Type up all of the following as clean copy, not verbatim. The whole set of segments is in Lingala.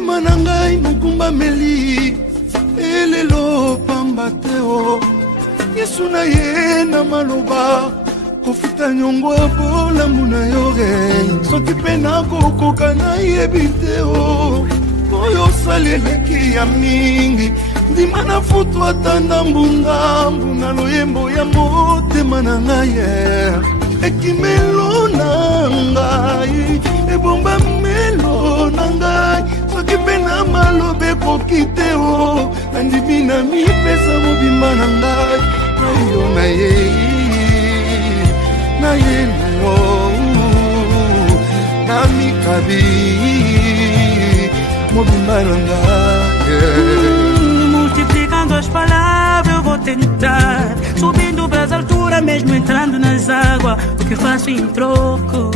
Manangai mukumba meli elelo pambateo Yesu na ye na maloba kofuta nyongo bola muna yoge soki pena kokoka na yebiteo oyo saleleki ya mingi ndima na futu atanda mbunda mbuna loyembo ya motema na ngai ekimelo na ngai ebomba melo na ngai soki pena malobe kokite o nandimi na mipesa mobimba na ngai nayo na ye na ye na yo na mikabi mobimba na ngai. Multiplicando as palavras eu vou tentar, subindo para as alturas mesmo entrando nas águas. O que faço em troco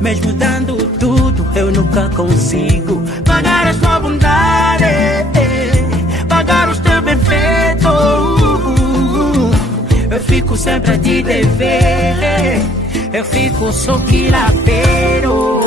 mesmo dando tudo, eu nunca consigo pagar a sua bondade, pagar os teus bem-feitos. Eu fico sempre a te dever, eu fico só quilapero.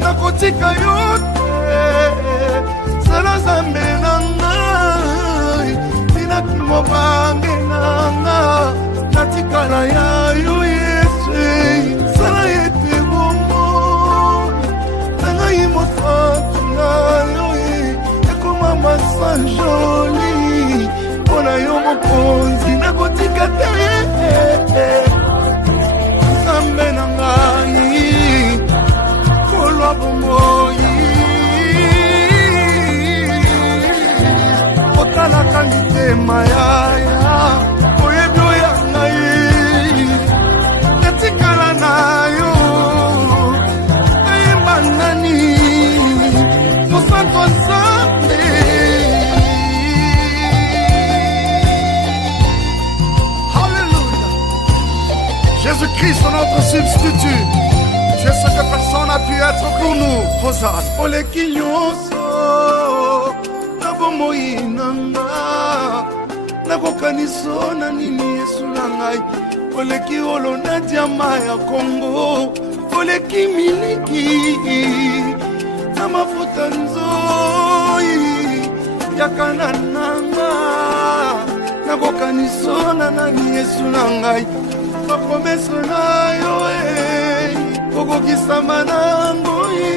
Nakotika yote sala zambe na ngai tina kimobange na nga natikala yayo Yesu sala yete bombo nangai mofatu na yo ekoma masanjoli mpona yo mokonzi nakotika te zambe na ngai otalaka mitema yaya oyebyo ya ngai natikala nayo nayemba nani mosantu Nzambe. Alléluia. Jésus-Christ notre substitut, je sais que personne n'a pu être pour nous. Hosanna. Oleki nyonso na bomoi nanga nakokaniso na nini Yesu na ngai oleki olo na diama ya Kongo oleki miliki na mafuta nzoi ya kana nanga nakokaniso na nani Yesu na ngai bakomeso na yo okokisama na ngoi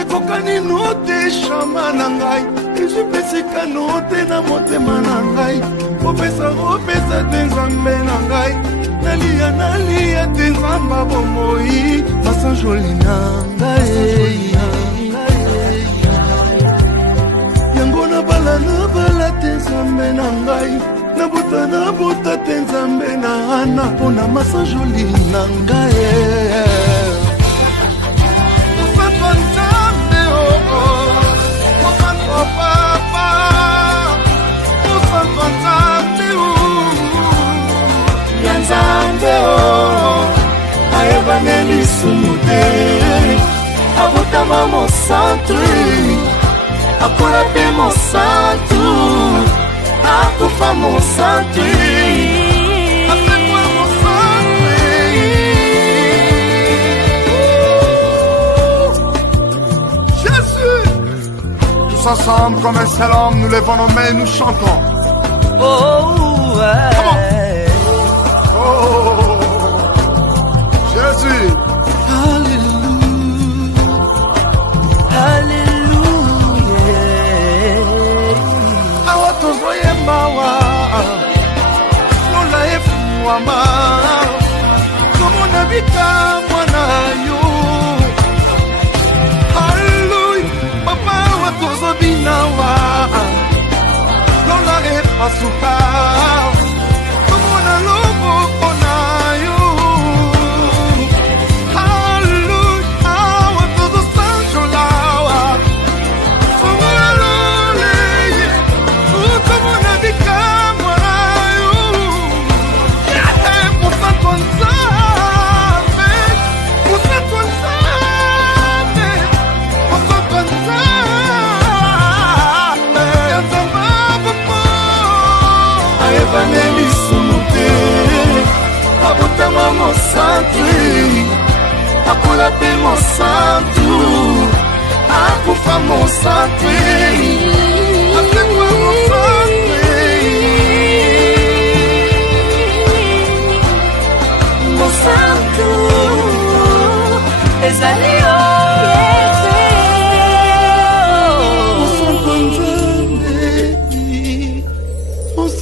ekokani note shama na ngai ezipesika note na motema na ngai opesa te Nzambe na ngai nalia te Nzamba bomoi masanjoli na ngai yango na bala te Nzambe na ngai nabuta te Nzambe na ana mpona masanjoli na ngai. Nzambe ayebaneli sumude abotama mosantu akola pe mosantu akufa mosantu asekwa mosantu Jésus ensemble comme un seul homme, nous levons nos mains, nous chantons. Oh, ouais. Oh, Jésus. Alléluia. Alléluia. Awatozoye mawa, lola efuama, tomona bika mwana yo. Alléluia, papa watozobinawa, lola epasuka, tomona lobo kona yo. Alléluia, watozosangolawa, fumalole, utomona bika mwana yo. Yate musatonzame, musatonzame, musatonzame, yazamabamo. Ayebaneli sunute, abutama mosantu, akula pe mosantu, akufa mosantu, asekwa mosantu, Mosantu, ezalio.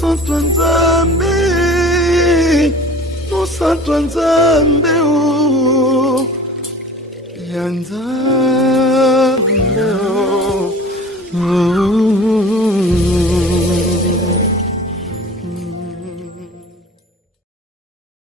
Santo Nzambe, oh Santo Nzambe, oh ya Nzambe.